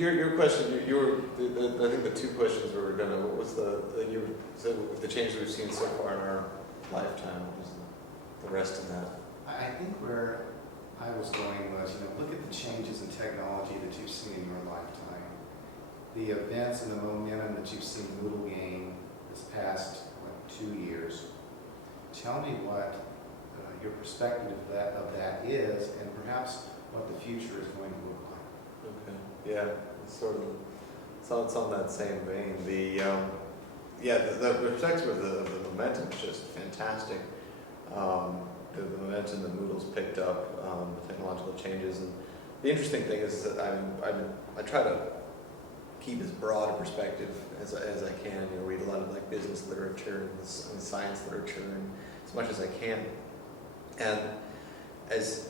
your question, you were, I think the two questions we were gonna, what was you said the changes we've seen so far in our lifetime, what was the rest of that? I think where I was going was, look at the changes in technology that you've seen in your lifetime. The events and the momentum that you've seen Moodle gain this past 2 years. Tell me what your perspective of that is, and perhaps what the future is going to look like. Okay. Yeah, it's sort of, it's on that same vein. The perspective of the momentum is just fantastic. The momentum that Moodle's picked up, the technological changes, and the interesting thing is that I try to keep as broad a perspective as I can. Read a lot of business literature and science literature, and as much as I can. And as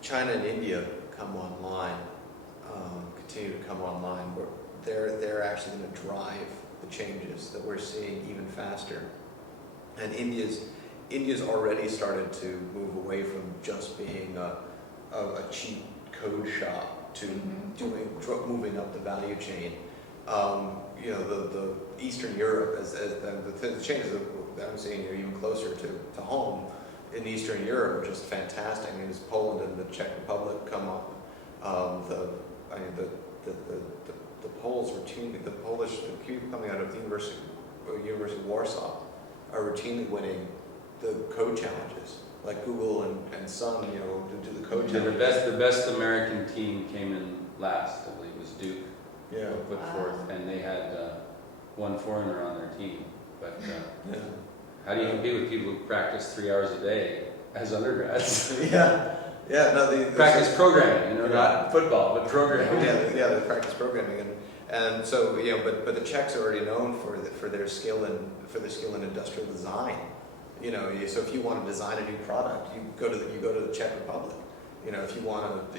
China and India come online, continue to come online, they're actually going to drive the changes that we're seeing even faster. And India's already started to move away from just being a cheap code shop to moving up the value chain. The Eastern Europe, as the changes that I'm seeing here even closer to home in Eastern Europe are just fantastic. I mean, as Poland and the Czech Republic come up, the Poles routinely, the people coming out of the University of Warsaw are routinely winning the code challenges, like Google and Sun, to do the code challenges. The best American team came in last, I believe, was Duke. Yeah. Put forth, and they had one foreigner on their team. But how do you compete with people who practice 3 hours a day as undergrads? No, they practice programming, not football, but programming. They practice programming, and so but the Czechs are already known for their skill in industrial design. So if you want to design a new product, you go to the Czech Republic. If you want to,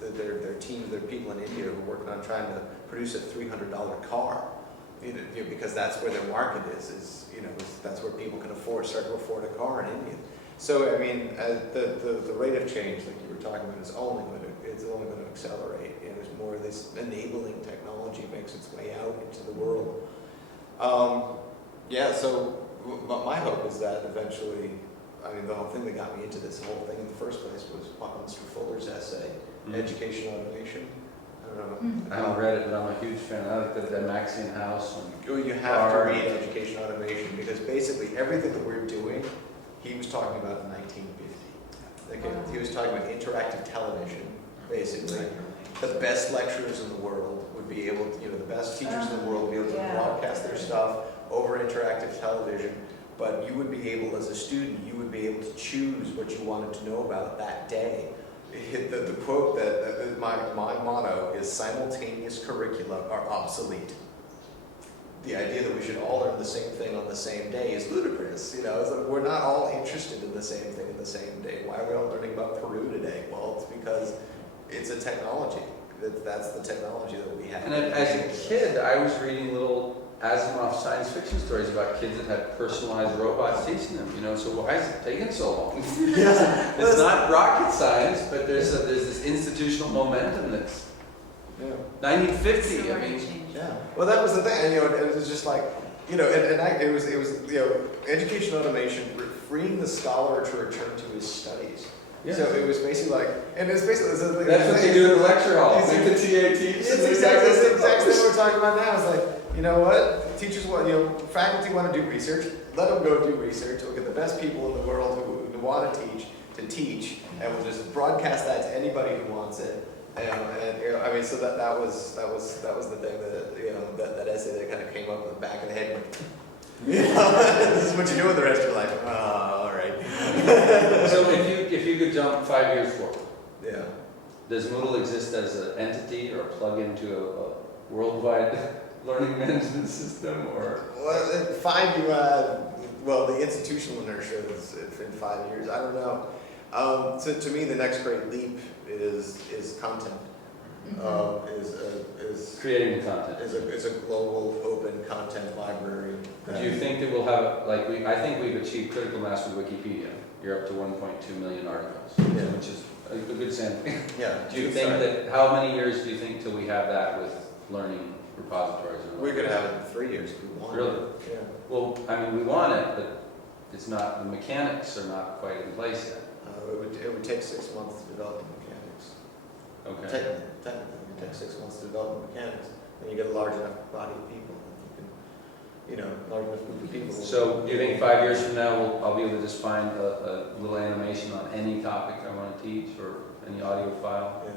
their teams, their people in India who are working on trying to produce a $300 car, because that's where their market is that's where people can start to afford a car in India. So I mean, the rate of change, like you were talking about, is only going to accelerate. There's more of this enabling technology makes its way out into the world. So my hope is that eventually, I mean, the whole thing that got me into this whole thing in the first place was Mr. Fuller's essay, Education Automation. I don't know. I haven't read it, but I'm a huge fan. I looked at the Maxian House. You have to read Education Automation, because basically everything that we're doing, he was talking about in 1950. He was talking about interactive television, basically. The best lecturers in the world would be able to, the best teachers in the world would be able to broadcast their stuff over interactive television, but you would be able, as a student, you would be able to choose what you wanted to know about that day. The quote that my motto is, simultaneous curricula are obsolete. The idea that we should all learn the same thing on the same day is ludicrous. It's like we're not all interested in the same thing in the same day. Why are we all learning about Peru today? Well, it's because it's a technology. That's the technology that we have. And as a kid, I was reading little Asimov science fiction stories about kids that had personalized robots teaching them. So why is it taking so long? It's not rocket science, but there's this institutional momentum that's 1950. I mean, well, that was the thing. And, it was just like, it was education automation, freeing the scholar to return to his studies. Yeah. So it was basically like, and it's basically that's what they do in the lecture hall. Make the TA teach. It's exactly what we're talking about now. It's like, you know what? Teachers want, faculty want to do research. Let them go do research. We'll get the best people in the world who want to teach, and we'll just broadcast that to anybody who wants it. I mean, so that was the thing that essay that kind of came up in the back of the head. This is what you do with the rest of your life. All right. So if you could jump 5 years forward, does Moodle exist as an entity or plug into a worldwide learning management system, or? Well, the institutional inertia is in 5 years. I don't know. So to me, the next great leap is content. Is creating content. Is a global open content library. Do you think that we'll have I think we've achieved critical mass with Wikipedia? you're up to 1.2 million articles, Yeah. which is a good sampling. Yeah. Do you think that, how many years do you think till we have that with learning repositories? We're gonna have it in 3 years if we want. Really? Yeah. Well, I mean, we want it, but it's not, the mechanics are not quite in place yet. It would take 6 months to develop the mechanics. Okay. Technically, it would take 6 months to develop the mechanics. And you get a large enough body of people, you can, large enough group of people. So do you think 5 years from now, I'll be able to just find a little animation on any topic I want to teach or any audio file? Yeah.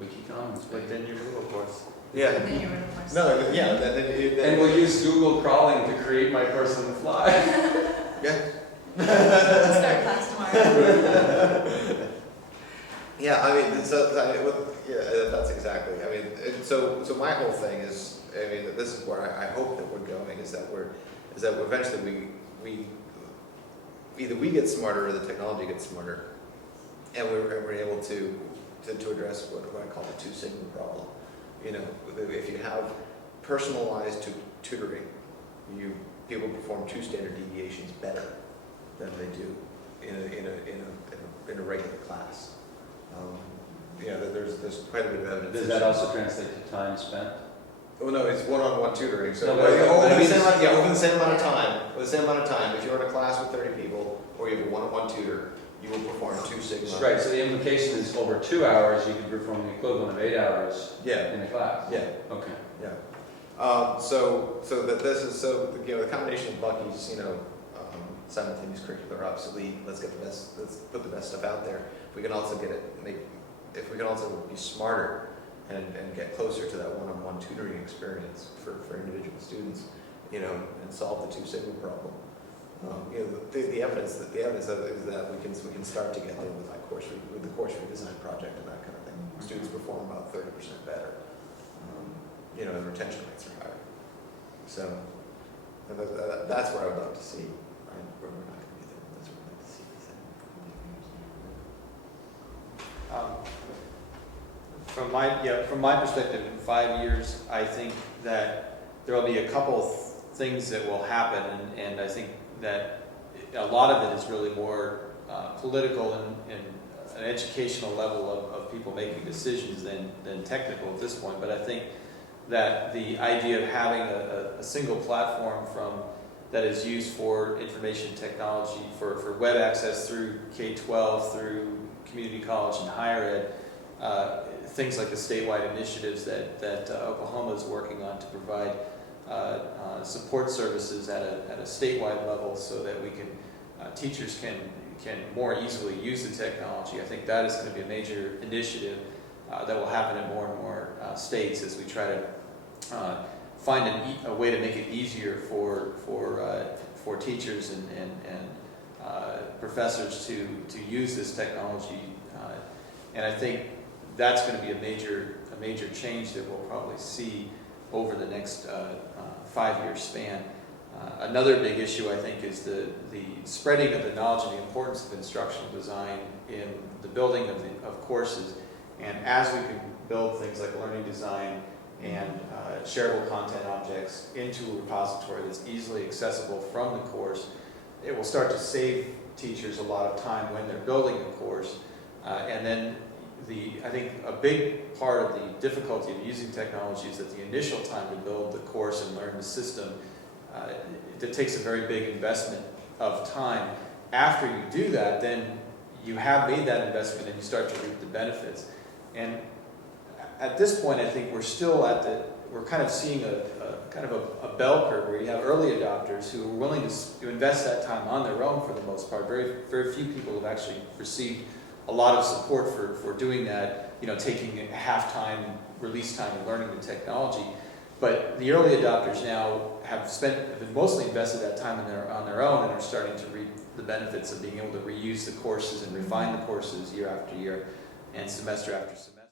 Wiki Commons, Like baby. then you will, of course. And Yeah. then you're in a course. No, yeah, then And we'll use Google crawling to create my course on the fly. yeah. Start class tomorrow. Yeah, I mean, that's exactly. I mean, so my whole thing is, I mean, this is where I hope that we're going is that eventually we either we get smarter or the technology gets smarter, and we're able to address what I call the 2 sigma problem. You know, if you have personalized tutoring, people perform 2 standard deviations better than they do in a regular class. There's quite a bit of evidence. Does that also translate to time spent? Oh no, it's one-on-one tutoring. So No, but over I mean, the same amount of time, if you're in a class with 30 people or you have a one-on-one tutor, you will perform 2 sigma. Right, so the implication is over 2 hours, you could perform the equivalent of 8 hours Yeah. in a class? Yeah. Okay. The combination of Bucky's, simultaneous curricular obsolete. Let's put the best stuff out there. If we can also be smarter and get closer to that one-on-one tutoring experience for individual students, and solve the 2 sigma problem. The evidence of it is that we can start to get there with the course redesign project and that kind of thing. Students perform about 30% better. And retention rates are higher. So that's what I would love to see. We're not going to be there. That's what I'd like to see. From my perspective, in 5 years, I think that there will be a couple things that will happen, and I think that a lot of it is really more political and an educational level of people making decisions than technical at this point. But I think that the idea of having a single platform that is used for information technology, for web access through K-12, through community college and higher ed, things like the statewide initiatives that Oklahoma is working on to provide support services at a statewide level so that teachers can more easily use the technology. I think that is going to be a major initiative that will happen in more and more states as we try to find a way to make it easier for teachers and professors to use this technology. And I think that's going to be a major change that we'll probably see over the next 5-year span. Another big issue, I think, is the spreading of the knowledge and the importance of instructional design in the building of courses. And as we can build things like learning design and shareable content objects into a repository that's easily accessible from the course, it will start to save teachers a lot of time when they're building a course. And then I think a big part of the difficulty of using technology is that the initial time to build the course and learn the system, it takes a very big investment of time. After you do that, then you have made that investment and you start to reap the benefits. And at this point, I think we're kind of seeing a bell curve where you have early adopters who are willing to invest that time on their own for the most part. Very, very few people have actually received a lot of support for doing that, taking half time, release time and learning the technology. But the early adopters now have been mostly invested that time on their own and are starting to reap the benefits of being able to reuse the courses and refine the courses year after year and semester after semester.